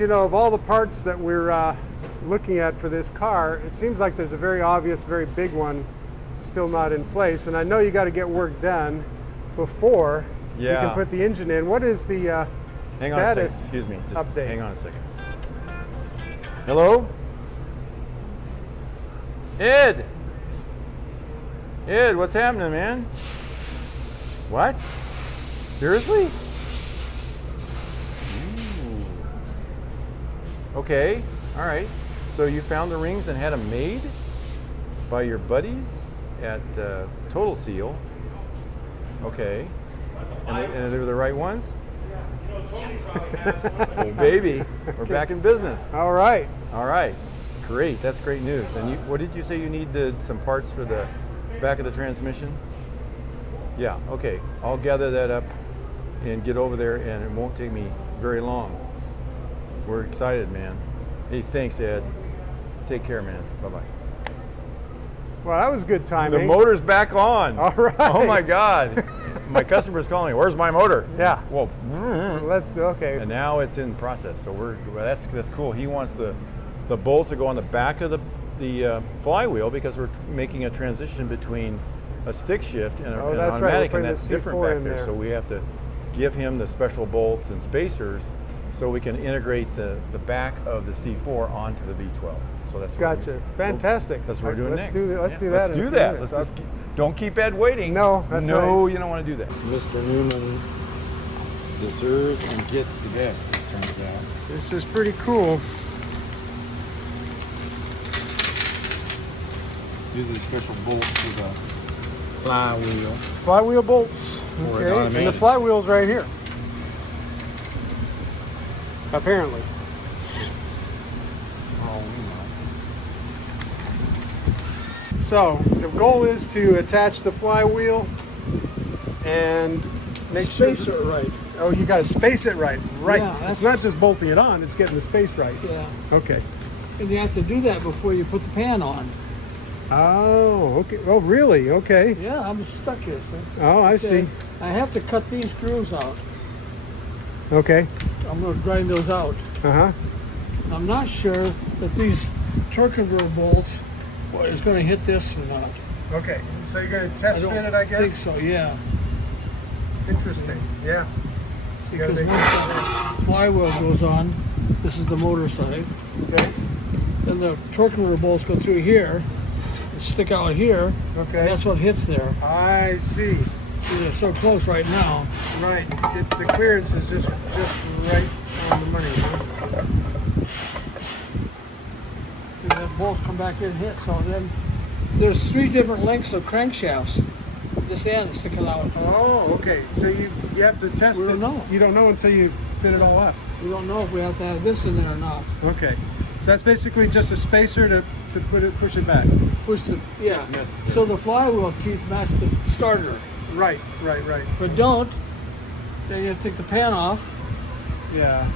you know, of all the parts that we're looking at for this car, it seems like there's a very obvious, very big one still not in place. And I know you got to get work done before you can put the engine in. What is the hang on a status second. Excuse me. Just update? hang on a second. Hello? Ed! Ed, what's happening, man? What? Seriously? Ooh. Okay, all right. So you found the rings and had them made by your buddies at Total Seal. Okay. And they were the right ones? Oh, baby, we're back in business. All right. All right. Great. That's great news. And what did you say you needed some parts for the back of the transmission? Yeah, okay. I'll gather that up and get over there, and it won't take me very long. We're excited, man. Hey, thanks, Ed. Take care, man. Bye-bye. Well, that was good timing. The motor's back on. All right. Oh, my God. My customer's calling me. Where's my motor? Yeah. Well, okay. And now it's in process, so that's cool. He wants the bolts to go on the back of the flywheel because we're making a transition between a stick shift and an automatic, and that's different back there. So we have to give him the special bolts and spacers so we can integrate the back of the C4 onto the V12. So that's gotcha. Fantastic. That's what we're doing next. Let's do that. Let's do that. Let's just don't keep Ed waiting. No, that's right. No, you don't want to do that. Mr. Newman deserves and gets the best, it turns out. This is pretty cool. These are the special bolts for the flywheel. Flywheel bolts. Okay. And the flywheel's right here. Apparently. So the goal is to attach the flywheel and make sure space it right. Oh, you got to space it right. Right. Yeah, it's not just bolting it on; it's getting the space right. Yeah. Okay. And you have to do that before you put the pan on. Oh, okay. Oh, really? Okay. Yeah, I'm stuck here. See? Oh, I see. I have to cut these screws out. Okay. I'm going to grind those out. Uh-huh. I'm not sure that these torque converter bolts is going to hit this or not. Okay. So you're going to test fit it, I guess? I think so, yeah. Interesting. Yeah. Because once the flywheel goes on, this is the motor side. Okay. Then the torque converter bolts go through here, and stick out here. Okay. And that's what hits there. I see. They're so close right now. Right. It's the clearance is just right on the money. Huh? And the bolts come back in and hit. So then there's 3 different lengths of crankshafts. This end sticking out. Oh, okay. So you have to test it. We don't know. You don't know until you fit it all up. We don't know if we have to have this in there or not. Okay. So that's basically just a spacer to push it back. Push the So the flywheel teeth match the starter. Right. But don't. Then you have to take the pan off Yeah.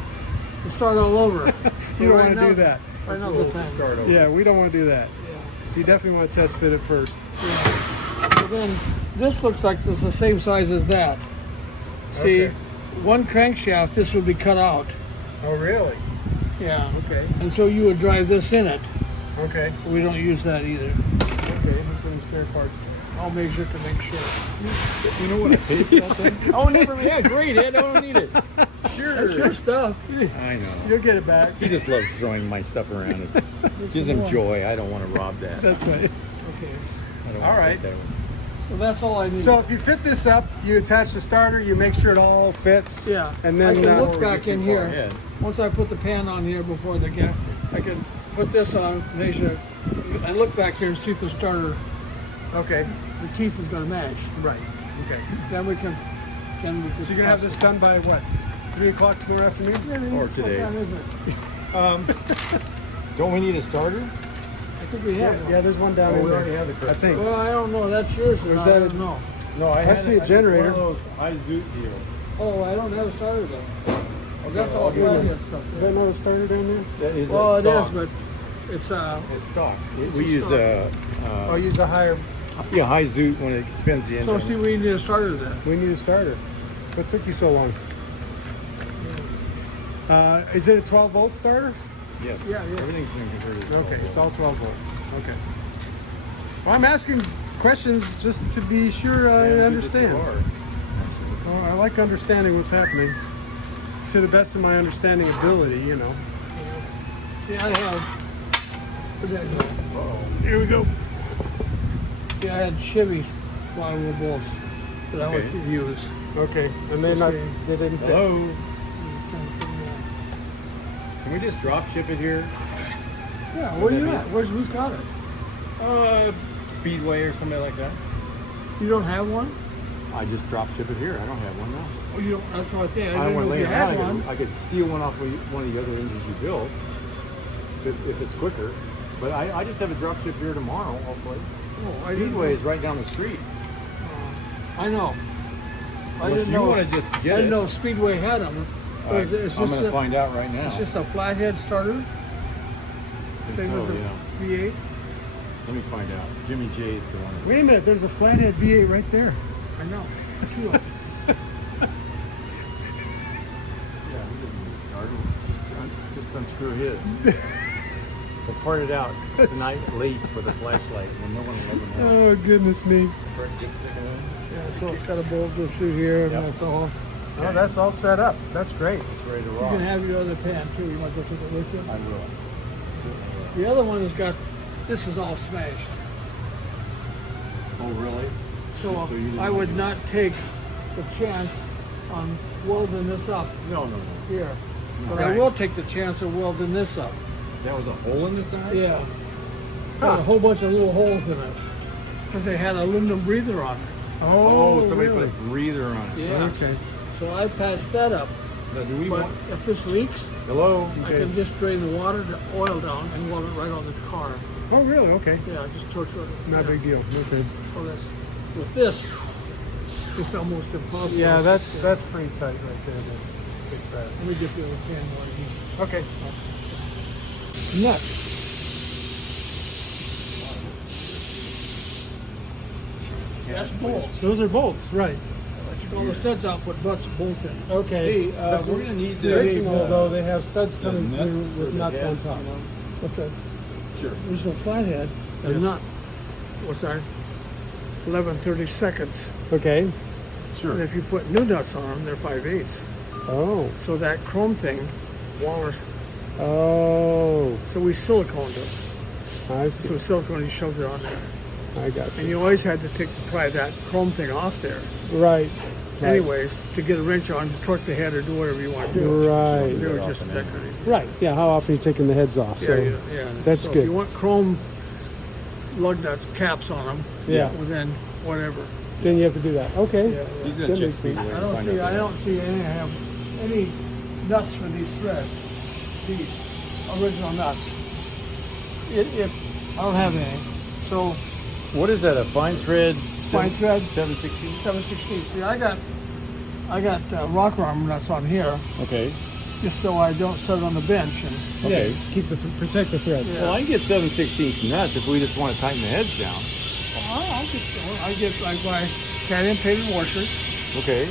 and start all over. You don't want to do that. Right now the pan. Yeah, we don't want to do that. Yeah. So you definitely want to test fit it first. Yeah. So then this looks like it's the same size as that. See, one crankshaft, this would be cut out. Oh, really? Yeah. Okay. And so you would drive this in it. Okay. We don't use that either. Okay. That's in spare parts. I'll measure to make sure. You know what I paid for that thing? Oh, never. Yeah, great, Ed. I don't need it. Sure. That's your stuff. I know. You'll get it back. He just loves throwing my stuff around. It gives him joy. I don't want to rob that. That's right. Okay. I don't All want to right. take that one. So that's all I need. So if you fit this up, you attach the starter, you make sure it all fits. yeah. And then I can look back in here. ahead. Once I put the pan on here before the gap, I can put this on, measure, and look back here and see if the starter, Okay. the teeth is going to match. Right. Okay. Then we can. So you're gonna have this done by what? 3 o'clock tomorrow afternoon? Or today. What time is it? Don't we need a starter? I think we have one. Yeah, there's one down in we there. already have the I think. Well, I don't know. That's yours or not. I don't know. No, I see a generator. One of those high zoot deals. Oh, I don't have a starter then. Oh, that's all I'll give you Flathead stuff. Is that not a starter down there? That is Well, it stock. is, but it's It's stock. It's We a use stock. Oh, use a higher. high zoot when it spins the engine. So see, we need a starter then. We need a starter. What took you so long? Is it a 12 volt starter? Yes. Yeah. Everything's been converted. Okay, it's all 12 volt. Okay. Well, I'm asking questions just to be sure I understand. Well, I like understanding what's happening to the best of my understanding ability, you know. See, I have. Where'd that go? Here we go. See, I had Chevy flywheel bolts that I would use. Okay, and they didn't fit. Hello. Can we just drop ship it here? Yeah, where are you at? Who's got it? Speedway or something like that. You don't have one? I just drop ship it here. I don't have one now. Oh, you don't? That's right there. I didn't went know if you later had on. one. I could steal one off one of the other engines you built if it's quicker. But I just have a drop ship here tomorrow, hopefully. Oh, Speedway is right down the street. I know. I Unless didn't you know. want to just I get didn't it. know Speedway had them. I'm going to find out right now. It's just a flathead starter. I think Same so, with the yeah. V8. Let me find out. Jimmy J is the one. Wait a minute, there's a Flathead V8 right there. I know. Yeah, he doesn't need a starter. Just unscrew his. I parted out tonight late with a flashlight when no one will ever know. Oh, goodness me. Yeah, so it's got a bolt go through here, and Yep. that's all. Oh, that's all set up. That's great. It's ready to You rock. can have your other pan too. You want to go take a look at I it? will. The other one has got. This is all smashed. Oh, really? So So you didn't I would do not take the chance on welding this up No. here. But Right. I will take the chance of welding this up. That was a hole in the side? Yeah. Got a whole bunch of little holes in it. Because they had aluminum breather on it. Oh, somebody really? put a breather on it. Yeah. Okay. So I patched that up. Now, do we But want... if this leaks, Hello? I can just drain the water, the oil down, and weld it right on the car. Oh, really? Okay. Yeah, just torch it. Not a big deal. Okay. So that's, with this, it's just almost impossible. Yeah, that's pretty tight right there. That fix that. Let me get the other pan one. Okay. Nuts. That's bolts. Those are bolts, right? All the studs out, put nuts and bolts in. Okay. Hey, we're going to need The original, though, they have studs coming nuts through for with the nuts head, on top. you know? But the Sure. original flathead, the nut was our 11/32. Okay. And Sure. if you put new nuts on them, they're 5/8. Oh. So that chrome thing, Waller, Oh. so we siliconed it. I see. So silicone, you shoved it on there. I got And you. you always had to pry that chrome thing off there. Right. Anyways, to get a wrench on, to torque the head or do whatever you want to do. Right. They were Off just and decorative. Right. Yeah. How often are you taking the heads off? So. Yeah. that's So good. If you want chrome lug nuts, caps on them, Yeah. well then whatever. Then you have to do that. Okay. Yeah, He's That going to check makes sense. Speedway. I and find out I the- don't see any nuts for these threads. These original nuts. I don't have any. So What is that, a fine thread? fine thread 716? 7/16. See, I got rocker arm nuts on here, Okay. just so I don't set it on the bench. And Okay. Yeah. Protect the threads. Yeah. Well, I can get 7/16 nuts if we just want to tighten the heads down. I buy cadmium painted washers, Okay.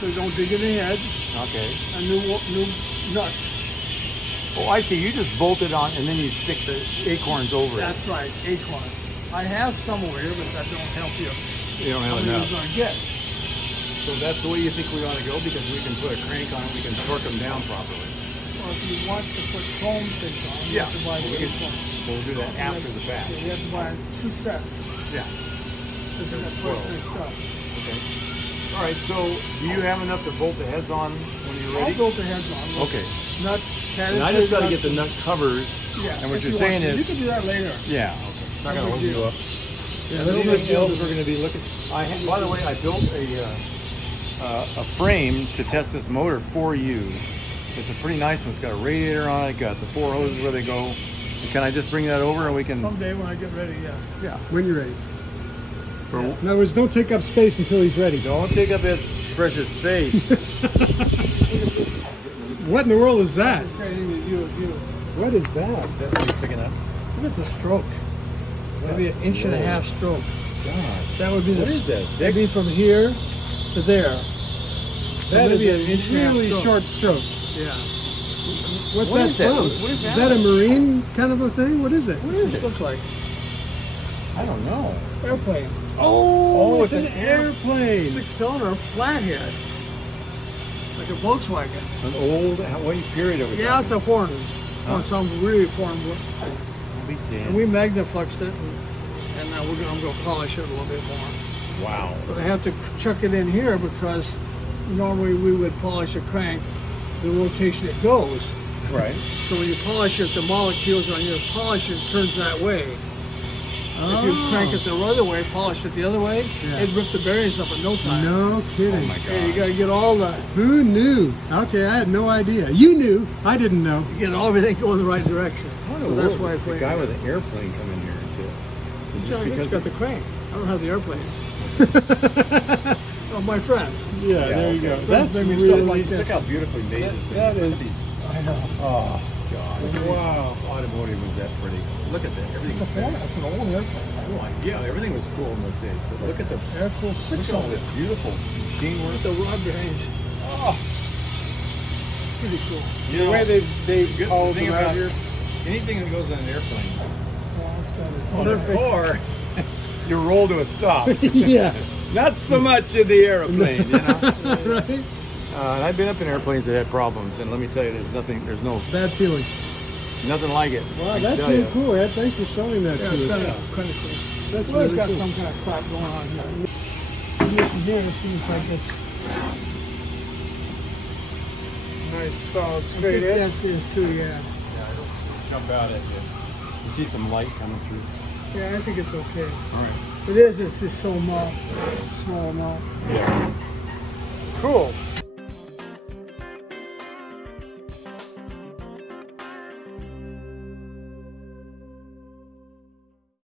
so you don't dig in the head, Okay. and new nuts. Oh, I see. You just bolt it on and then you stick the acorns over it. That's right, Acorn. I have some over here, but that don't help you. You don't How have many enough. you're gonna get? So that's the way you think we ought to go because we can put a crank on it. We can torque them down properly. Well, if you want to put chrome things on, you Yeah. have to buy the We can- Acorn. We'll do that after the fact. So you have to buy 2 sets. Yeah. So you have first and stuff. Okay. All right. So do you have enough to bolt the heads on when you're I'll ready? build the heads on. with Okay. Nuts, And I just got to get the nut covers. Yeah. And what if you're you saying want to. is- You can do that later. Yeah. Okay. It's not No going to big hold you deal. up. Yeah, And no big anything deal. else we're going to be looking? By the way, I built a frame to test this motor for you. It's a pretty nice one. It's got a radiator on it. Got the 4 hoses where they go. Can I just bring that over and we can? Someday when I get ready, yeah. Yeah. When you're ready. For, In other words, don't take up space until he's ready. don't take up his precious space. What in the world is that? You. What is that? Is that what he's picking up? Look at the stroke. Maybe an inch and a half stroke. God. That would be What the. is that? That'd be from here to there. That is maybe a an inch and a half really stroke. short stroke. Yeah. What's What that is that? from? What is Is that a marine kind of a thing? What is it? What is It it? looks like I don't know. airplane. Oh, it's it's an an airplane. 6-cylinder Flathead. Like a Volkswagen. An old, what period are we Yeah, it's a foreign. Oh, some really foreign. And we magnafluxed it, and now I'm going to polish it a little bit more. Wow. But I have to chuck it in here because normally we would polish a crank the rotation it goes. Right. So when you polish it, the molecules on your polish it turns that way. If you crank it the other way, polish it the other way, it'd rip the bearings up in no time. No kidding. Oh my God. Yeah, you got to get all the Who knew? Okay, I had no idea. You knew. I didn't know. get everything going the right direction. What in So the that's world why does it's the like guy with an airplane come in here too? Is So this it's got the crank. I don't have the airplane. Oh, my friend. Yeah, there you okay. go. That's That's really really like Look this. how beautifully made this thing that is. is. I know. Oh God! Wow. Automotive was that pretty. Look at that. Everything. It's an old airplane. Oh, yeah, everything was cool in those days. But look at the Air-cooled look at all 6-cylinder. this beautiful machine work. The rod bearings. Oh, Pretty cool. you The know, way they good called thing them out about here. anything that goes on an airplane. On Or you roll to a stop. Yeah. Not so much in the airplane, you know. Right? And I've been up in airplanes that had problems, and let me tell you, there's no Bad feeling. nothing like it. Wow, I can that's tell really you. cool, Ed. Thanks for showing that Yeah, to it's us. kind of cool. That's Well, it's really got cool. some kind of crap going on here. And this is here, it seems like it's Nice, solid, I straight think edge. that is too, yeah. Yeah, it'll jump out at you. You see some light coming through. Yeah, I think it's okay. All right. It is, it's just so small amount. Yeah. Cool.